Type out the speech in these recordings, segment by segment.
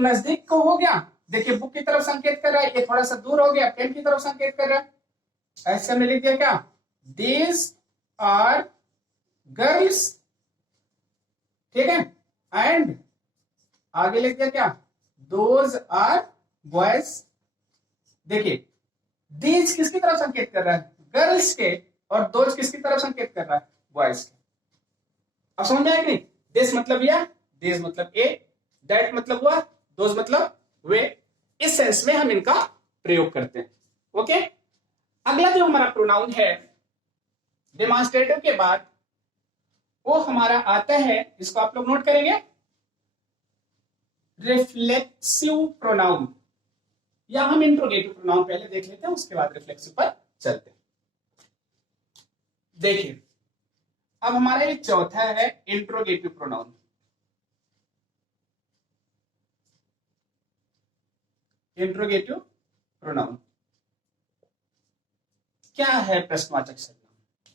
नजदीक को हो गया, देखिए बुक की तरफ संकेत कर रहा है, ये थोड़ा सा दूर हो गया, पेन की तरफ संकेत कर रहा है। ऐसे में लिख दिया क्या, दीज आर गर्ल्स, ठीक है, एंड आगे लिख दिया क्या, दोज आर बॉयज। देखिए दीज किसकी तरफ संकेत कर रहा है, गर्ल्स के, और दोज किसकी तरफ संकेत कर रहा है, बॉयज के। अब समझ में आया कि नहीं, दिस मतलब यह, दिस मतलब ए, दैट मतलब वह, दोज मतलब वे, इस सेंस में हम इनका प्रयोग करते हैं। ओके, अगला जो हमारा प्रोनाउन है डेमोन्स्ट्रेटिव के बाद, वो हमारा आता है, इसको आप लोग नोट करेंगे, रिफ्लेक्सिव प्रोनाउन, या हम इंट्रोगेटिव प्रोनाउन पहले देख लेते हैं, उसके बाद रिफ्लेक्सिव पर चलते हैं। देखिए अब हमारा ये चौथा है इंट्रोगेटिव प्रोनाउन। इंट्रोगेटिव प्रोनाउन क्या है, प्रश्नवाचक सर्वनाम।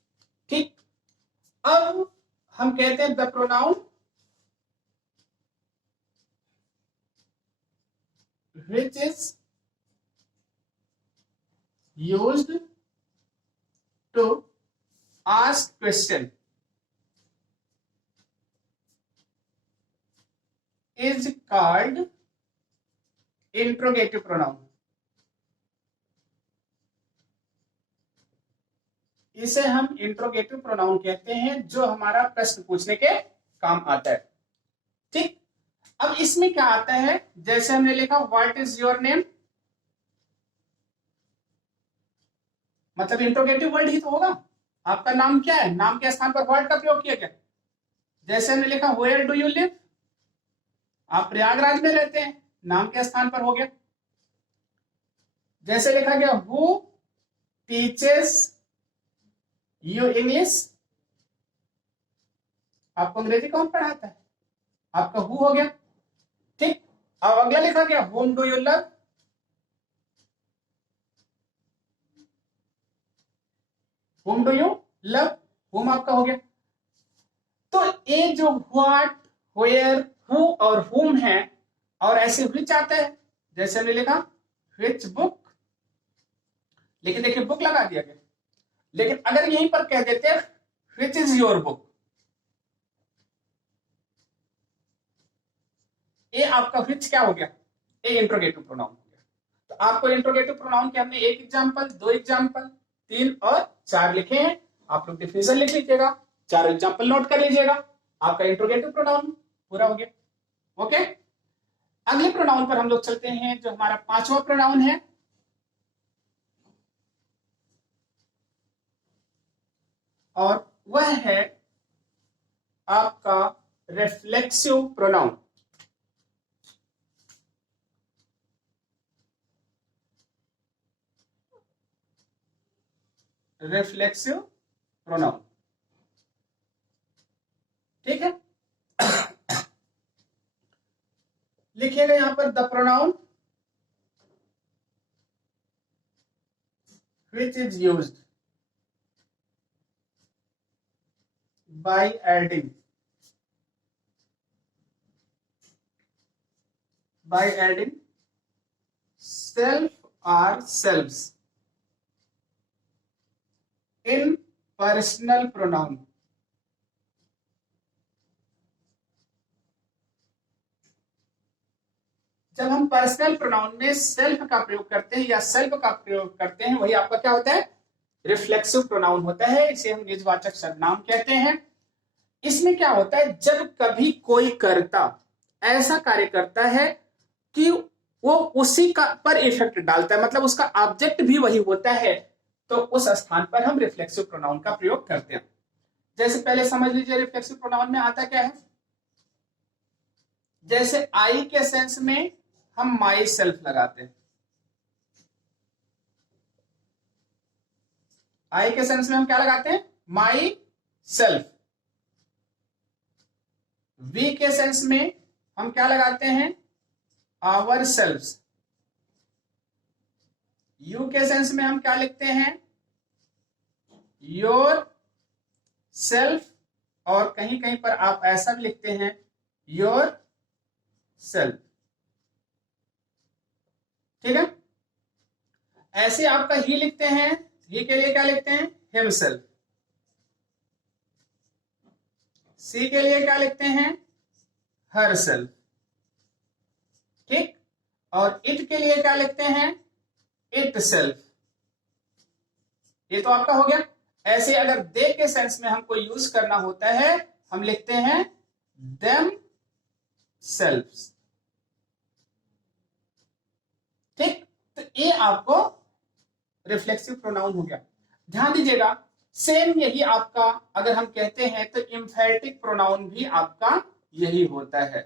ठीक, अब हम कहते हैं the pronoun which is used to ask question is called interrogative pronoun। इसे हम इंट्रोगेटिव प्रोनाउन कहते हैं, जो हमारा प्रश्न पूछने के काम आता है। ठीक, अब इसमें क्या आता है, जैसे हमने लिखा व्हाट इज योर नेम, मतलब इंट्रोगेटिव वर्ड ही तो होगा, आपका नाम क्या है, नाम के स्थान पर व्हाट का प्रयोग किया गया। जैसे हमने लिखा वेयर डू यू लिव, आप प्रयागराज में रहते हैं, नाम के स्थान पर हो गया। जैसे लिखा गया हु टीचेस यू इंग्लिश, आपको अंग्रेजी कौन पढ़ाता है, आपका हु हो गया। ठीक, अब अगला लिखा गया home do you love, home do you love, home आपका हो गया। तो ये जो व्हाट, वेयर, हु और होम है, और ऐसे व्हिच आता है, जैसे हमने लिखा व्हिच बुक, लेकिन देखिए बुक लगा दिया गया, लेकिन अगर यहीं पर कह देते हैं व्हिच इज योर बुक, ये आपका व्हिच क्या हो गया, ये इंट्रोगेटिव प्रोनाउन हो गया। तो आपको इंट्रोगेटिव प्रोनाउन के हमने एक एग्जांपल, दो एग्जांपल, 3 और 4 लिखे हैं, आप लोग डिफिनेशन लिख लीजिएगा, 4 एग्जांपल नोट कर लीजिएगा, आपका इंट्रोगेटिव प्रोनाउन पूरा हो गया। ओके, अगले प्रोनाउन पर हम लोग चलते हैं, जो हमारा 5वां प्रोनाउन है, और वह है आपका रिफ्लेक्सिव प्रोनाउन। रिफ्लेक्सिव प्रोनाउन, ठीक है। लिखिएगा यहां पर the pronoun which is used by adding self or selves in personal pronoun। जब हम पर्सनल प्रोनाउन में सेल्फ का प्रयोग करते हैं या सेल्फ का प्रयोग करते हैं, वही आपका क्या होता है, रिफ्लेक्सिव प्रोनाउन होता है, इसे हम निजवाचक सर्वनाम कहते हैं। इसमें क्या होता है, जब कभी कोई कर्ता ऐसा कार्य करता है कि वो उसी का पर इफेक्ट डालता है, मतलब उसका ऑब्जेक्ट भी वही होता है, तो उस स्थान पर हम रिफ्लेक्सिव प्रोनाउन का प्रयोग करते हैं। जैसे पहले समझ लीजिए रिफ्लेक्सिव प्रोनाउन में आता क्या है, जैसे आई के सेंस में हम माई सेल्फ लगाते हैं, आई के सेंस में हम क्या लगाते हैं, माई सेल्फ। वी के सेंस में हम क्या लगाते हैं, आवर सेल्व्स। यू के सेंस में हम क्या लिखते हैं, योर सेल्फ, और कहीं कहीं पर आप ऐसा भी लिखते हैं योर सेल्फ। ठीक है। ऐसे आपका ही लिखते हैं, ही के लिए क्या लिखते हैं, हिमसेल्फ। सी के लिए क्या लिखते हैं, हरसेल्फ। ठीक। और इट के लिए क्या लिखते हैं, इट सेल्फ। ये तो आपका हो गया। ऐसे अगर दे के सेंस में हमको यूज करना होता है, हम लिखते हैं देम सेल्फ्स। ठीक। तो ये आपको रिफ्लेक्सिव प्रोनाउन हो गया। ध्यान दीजिएगा, सेम यही आपका अगर हम कहते हैं तो एम्फैटिक प्रोनाउन भी आपका यही होता है।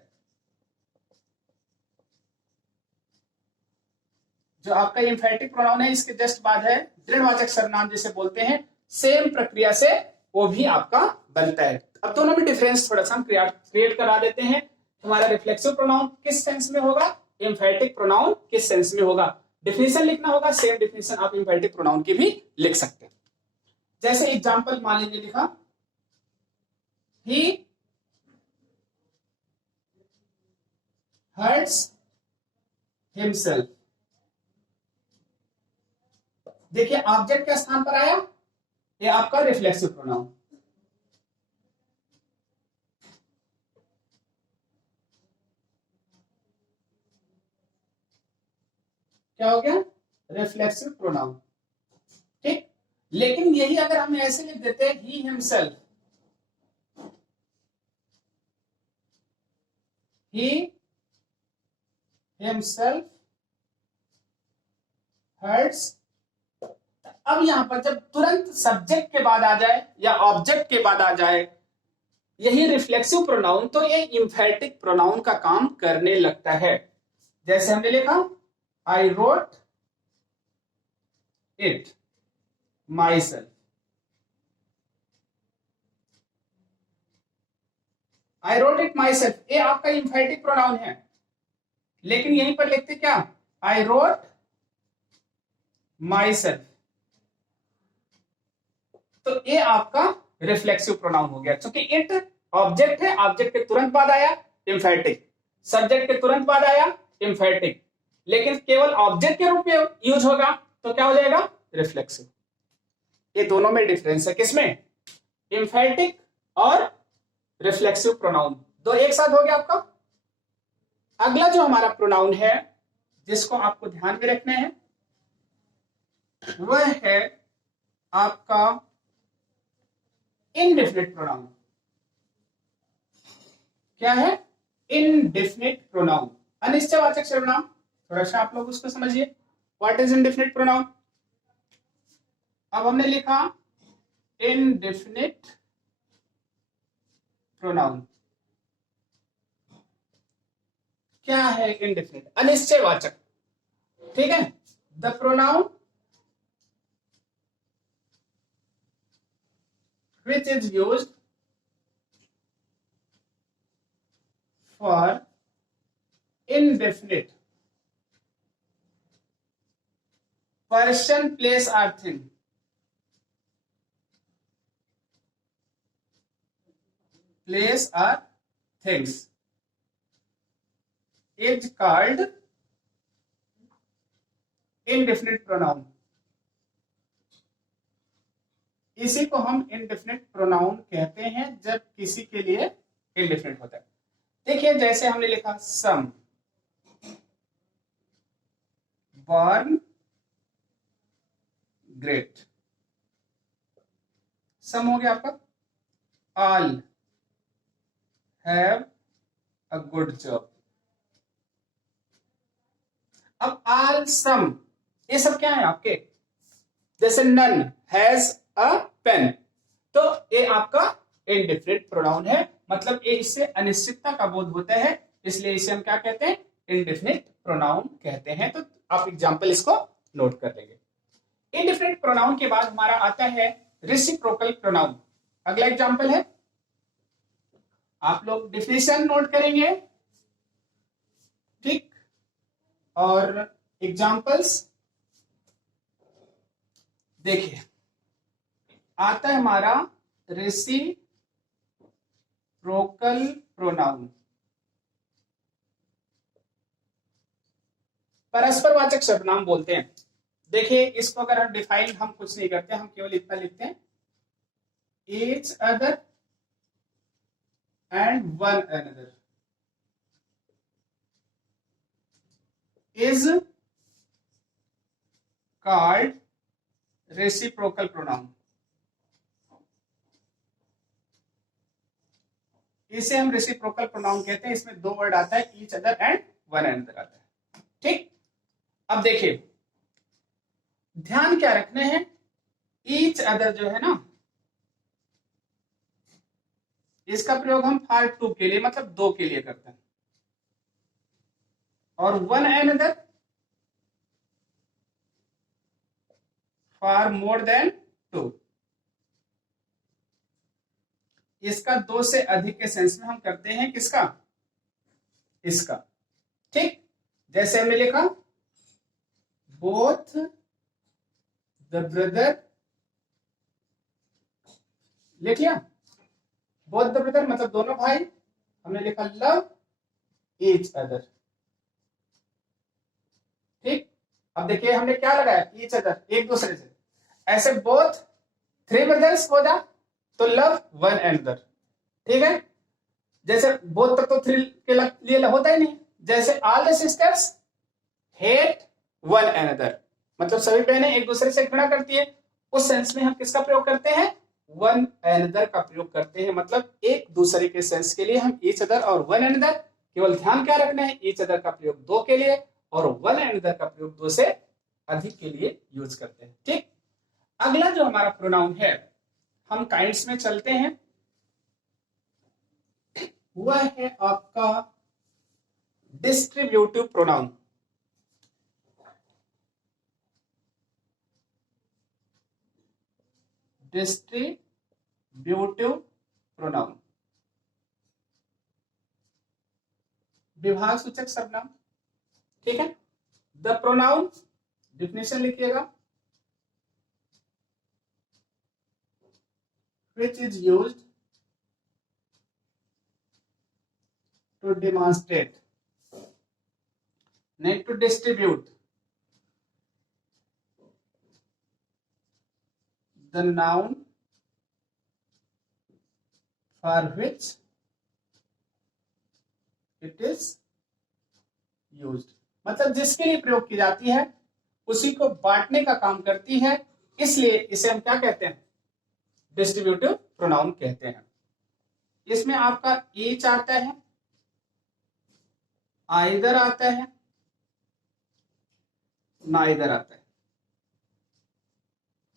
जो आपका एम्फैटिक प्रोनाउन है, इसके जस्ट बाद है दृढ़वाचक सर्वनाम जिसे बोलते हैं। सेम प्रक्रिया से वो भी आपका बनता है। अब दोनों में डिफरेंस थोड़ा सा हम क्रिएट करा देते हैं। हमारा रिफ्लेक्सिव प्रोनाउन किस सेंस में होगा, एम्फैटिक प्रोनाउन किस सेंस में होगा। डिफिनेशन लिखना होगा, सेम डिफिनेशन आप एम्फैटिक प्रोनाउन की भी लिख सकते हैं। जैसे एग्जांपल मान लीजिए लिखा, ही हर्ट्स हिमसेल्फ। देखिए ऑब्जेक्ट के स्थान पर आया, ये आपका रिफ्लेक्सिव प्रोनाउन। क्या हो गया, रिफ्लेक्सिव प्रोनाउन। ठीक। लेकिन यही अगर हम ऐसे लिख देते he himself, he himself hurts. अब यहां पर जब तुरंत सब्जेक्ट के बाद आ जाए या ऑब्जेक्ट के बाद आ जाए यही रिफ्लेक्सिव प्रोनाउन, तो ये एम्फैटिक प्रोनाउन का काम करने लगता है। जैसे हमने लिखा, I wrote it my self. I wrote it my self, ये आपका एम्फैटिक प्रोनाउन है। लेकिन यहीं पर लिखते क्या, आई रोट माई सेल्फ। तो ये आपका रिफ्लेक्सिव प्रोनाउन हो गया, क्योंकि इट ऑब्जेक्ट है, ऑब्जेक्ट के तुरंत बाद आया एम्फैटिक, सब्जेक्ट के तुरंत बाद आया एम्फैटिक, लेकिन केवल ऑब्जेक्ट के रूप में यूज होगा तो क्या हो जाएगा, रिफ्लेक्सिव। ये दोनों में डिफरेंस है, किसमें, एम्फैटिक और रिफ्लेक्सिव प्रोनाउन। दो एक साथ हो गया आपका। अगला जो हमारा प्रोनाउन है जिसको आपको ध्यान में रखना है वह है आपका इनडेफिनिट प्रोनाउन। क्या है, इनडेफिनिट प्रोनाउन, अनिश्चयवाचक सर्वनाम। थोड़ा सा आप लोग उसको समझिए, व्हाट इज इनडेफिनिट प्रोनाउन। अब हमने लिखा इनडेफिनिट प्रोनाउन। क्या है इनडेफिनिट, अनिश्चयवाचक। ठीक है, the pronoun which is used for indefinite person, place or thing. Place or things is called indefinite pronoun. इसी को हम इनडेफिनिट प्रोनाउन कहते हैं जब किसी के लिए इनडेफिनिट होता है। देखिए जैसे हमने लिखा सम, बॉर्न ग्रेट, सम हो गया आपका। All have a good job. अब ऑल सम ये सब क्या है आपके, जैसे नन हैज अ पेन, तो ये आपका इनडेफिनिट प्रोनाउन है, मतलब ये इससे अनिश्चितता का बोध होता है, इसलिए इसे हम क्या कहते हैं, इनडेफिनिट प्रोनाउन कहते हैं। तो आप एग्जांपल इसको नोट कर लेंगे। इनडेफिनिट प्रोनाउन के बाद हमारा आता है रेसिप्रोकल प्रोनाउन। अगला एग्जांपल है, आप लोग डिफिनेशन नोट करेंगे, ठीक, और एग्जांपल्स देखिए। आता है हमारा रेसिप्रोकल प्रोनाउन। परस्परवाचक सर्वनाम बोलते हैं। देखिए इसको अगर हम डिफाइन हम कुछ नहीं करते, हम केवल इतना लिखते हैं each other and one another is called reciprocal pronoun। इसे हम रेसिप्रोकल प्रोनाउन कहते हैं। इसमें दो वर्ड आता है, each other and one another आता है। ठीक, अब देखिए ध्यान क्या रखने हैं, ईच अदर जो है ना, इसका प्रयोग हम फॉर टू के लिए मतलब दो के लिए करते हैं, और one another for more than two. इसका दो से अधिक के सेंस में हम करते हैं, किसका, इसका। ठीक, जैसे हमने लिखा बोथ द ब्रदर, लिख लिया बोथ द ब्रदर मतलब दोनों भाई, हमने लिखा लव ईच अदर। ठीक, अब देखिए हमने क्या लगाया, ईच अदर, एक दूसरे से। ऐसे बोथ थ्री ब्रदर्स हो जा तो लव वन अनदर। ठीक है, जैसे बोथ तक तो थ्री के लिए होता ही नहीं, जैसे all the sisters hate one another मतलब सभी बहनें एक दूसरे से घृणा करती है, उस सेंस में हम किसका प्रयोग करते हैं, वन अनदर का प्रयोग करते हैं। मतलब एक दूसरे के सेंस के लिए हम ईच अदर और वन अनदर, केवल ध्यान क्या रखना है, ईच अदर का प्रयोग दो के लिए और वन अनदर का प्रयोग दो से अधिक के लिए यूज करते हैं। ठीक, अगला जो हमारा प्रोनाउन है, हम काइंड्स में चलते हैं, वह है आपका डिस्ट्रीब्यूटिव प्रोनाउन। डिस्ट्रीब्यूटिव प्रोनाउन, विभाग सूचक सर्वनाम। ठीक है, द प्रोनाउन, डिफिनेशन लिखिएगा, which is used to demonstrate, not to distribute, the noun for which it is used, मतलब जिसके लिए प्रयोग की जाती है उसी को बांटने का काम करती है, इसलिए इसे हम क्या कहते हैं, डिस्ट्रीब्यूटिव प्रोनाउन कहते हैं। इसमें आपका ईच आता है, आइदर आता है, नाइदर आता है।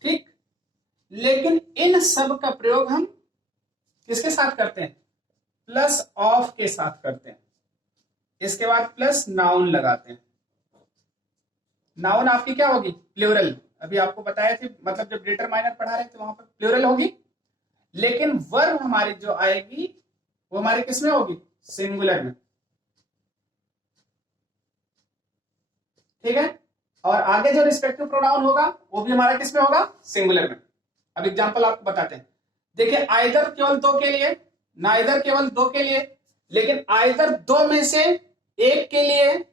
ठीक, लेकिन इन सब का प्रयोग हम किसके साथ करते हैं, प्लस ऑफ के साथ करते हैं। इसके बाद प्लस नाउन लगाते हैं। नाउन आपकी क्या होगी, प्लूरल। अभी आपको बताया थे, मतलब जब ग्रेटर माइनर पढ़ा रहे थे वहां पर प्लूरल होगी, लेकिन वर्ब हमारी जो आएगी वो हमारी किसमें होगी, सिंगुलर में। ठीक है, और आगे जो रिस्पेक्टिव प्रोनाउन होगा वो भी हमारा किसमें होगा, सिंगुलर में। अब एग्जांपल आपको बताते हैं। देखिए आइदर केवल दो के लिए, नाइदर केवल दो के लिए, लेकिन आइदर दो में से एक के लिए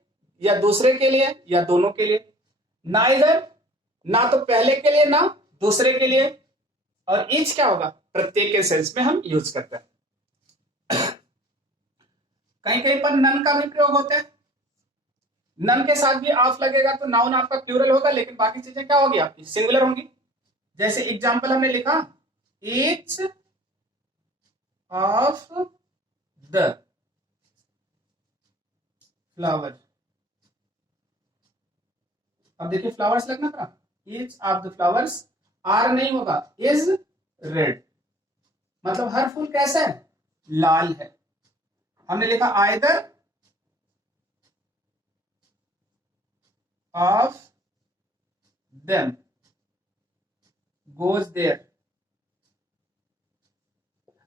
या दूसरे के लिए या दोनों के लिए। नाइदर ना तो पहले के लिए ना दूसरे के लिए, और ईच क्या होगा, प्रत्येक के सेंस में हम यूज करते हैं। कहीं कहीं पर नन का भी प्रयोग होता है, नन के साथ भी ऑफ लगेगा तो नाउन आपका प्लूरल होगा, लेकिन बाकी चीजें क्या होगी आपकी, सिंगुलर होंगी। जैसे एग्जांपल हमने लिखा ईच ऑफ द फ्लावर। अब देखिए फ्लावर्स लगना था, each of the flowers, are नहीं होगा, इज रेड, मतलब हर फूल कैसा है, लाल है। हमने लिखा either of them goes there.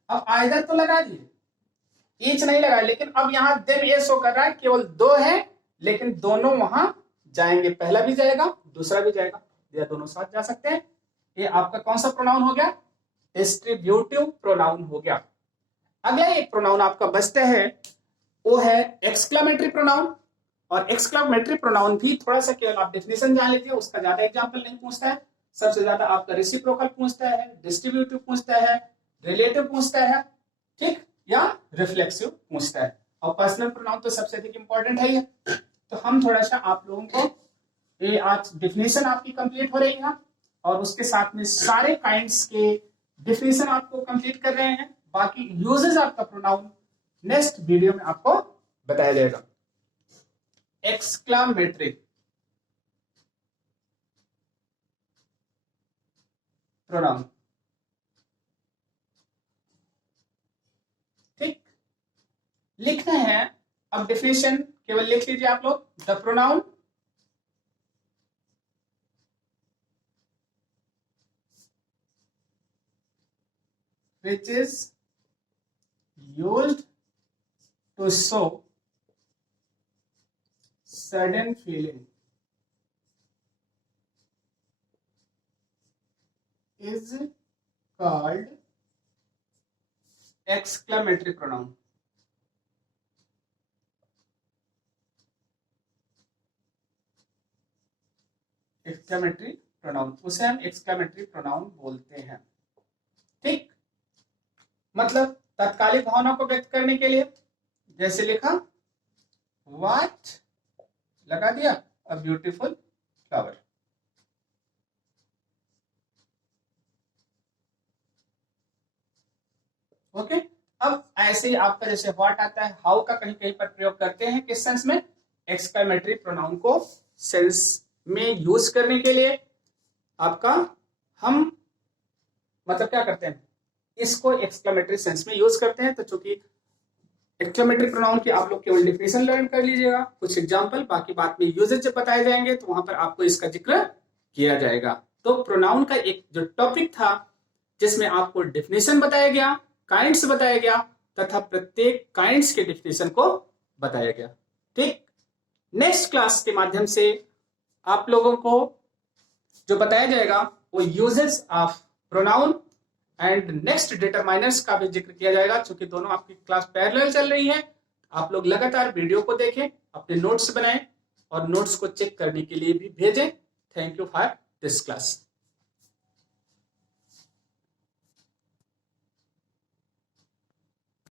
अब आइदर तो लगा दिए, ईच नहीं लगा, लेकिन अब यहां देम ये शो कर रहा है केवल दो है, लेकिन दोनों वहां जाएंगे, पहला भी जाएगा दूसरा भी जाएगा, या दोनों साथ जा सकते हैं। ये आपका कौन सा प्रोनाउन हो गया, डिस्ट्रीब्यूटिव प्रोनाउन हो गया। अगला एक प्रोनाउन आपका बचता है, वो है एक्सक्लेमेटरी प्रोनाउन। और एक्सक्लेमेटरी प्रोनाउन भी थोड़ा सा केवल आप डेफिनेशन जान लीजिए, उसका ज्यादा एग्जाम्पल नहीं पूछता है। सबसे ज्यादा आपका रेसिप्रोकल पूछता है, डिस्ट्रीब्यूटिव पूछता है, रिलेटिव पूछता है, ठीक, या रिफ्लेक्सिव पूछता है। और पर्सनल प्रोनाउन तो सबसे अधिक इंपॉर्टेंट है ये। तो हम थोड़ा सा आप लोगों को ये आज डेफिनेशन आपकी कंप्लीट हो रही है और उसके साथ में सारे काइंड्स के डेफिनेशन आपको कंप्लीट कर रहे हैं। बाकी यूजेस आपका प्रोनाउन नेक्स्ट वीडियो में आपको बताया जाएगा। एक्सक्लेमेटरी प्रोनाउन, ठीक, लिखना है। अब डेफिनेशन केवल लिख लीजिए आप लोग। The pronoun which is used to show sudden feeling is called exclamatory pronoun. Exclamatory pronoun, उसे हम एक्सक्लेमेटरी प्रोनाउन बोलते हैं, ठीक। मतलब तात्कालिक भावना को व्यक्त करने के लिए, जैसे लिखा व्हाट, लगा दिया अ ब्यूटीफुल फ्लावर। ओके, अब ऐसे ही आपका जैसे व्हाट आता है, हाउ का कहीं कहीं पर प्रयोग करते हैं, किस सेंस में, एक्सक्लेमेटरी प्रोनाउन को सेंस में यूज करने के लिए आपका हम मतलब क्या करते हैं, इसको एक्सक्लेमेटरी सेंस में यूज करते हैं। तो चूंकि एक्सक्लेमेटरी प्रोनाउन की आप लोग केवल डिफिनेशन लर्न कर लीजिएगा, कुछ एग्जांपल, बाकी बात में यूजेज जब बताए जाएंगे तो वहां पर आपको इसका जिक्र किया जाएगा। तो प्रोनाउन का एक जो टॉपिक था जिसमें आपको डिफिनेशन बताया गया, काइंड्स बताया गया तथा प्रत्येक काइंड्स के डिफिनेशन को बताया गया, ठीक। नेक्स्ट क्लास के माध्यम से आप लोगों को जो बताया जाएगा वो uses of pronoun and next determiners का भी जिक्र किया जाएगा। चूंकि दोनों आपकी क्लास पैरेलल चल रही है, आप लोग लगातार वीडियो को देखें, अपने नोट्स बनाएं और नोट्स को चेक करने के लिए भी भेजें। Thank you for this class.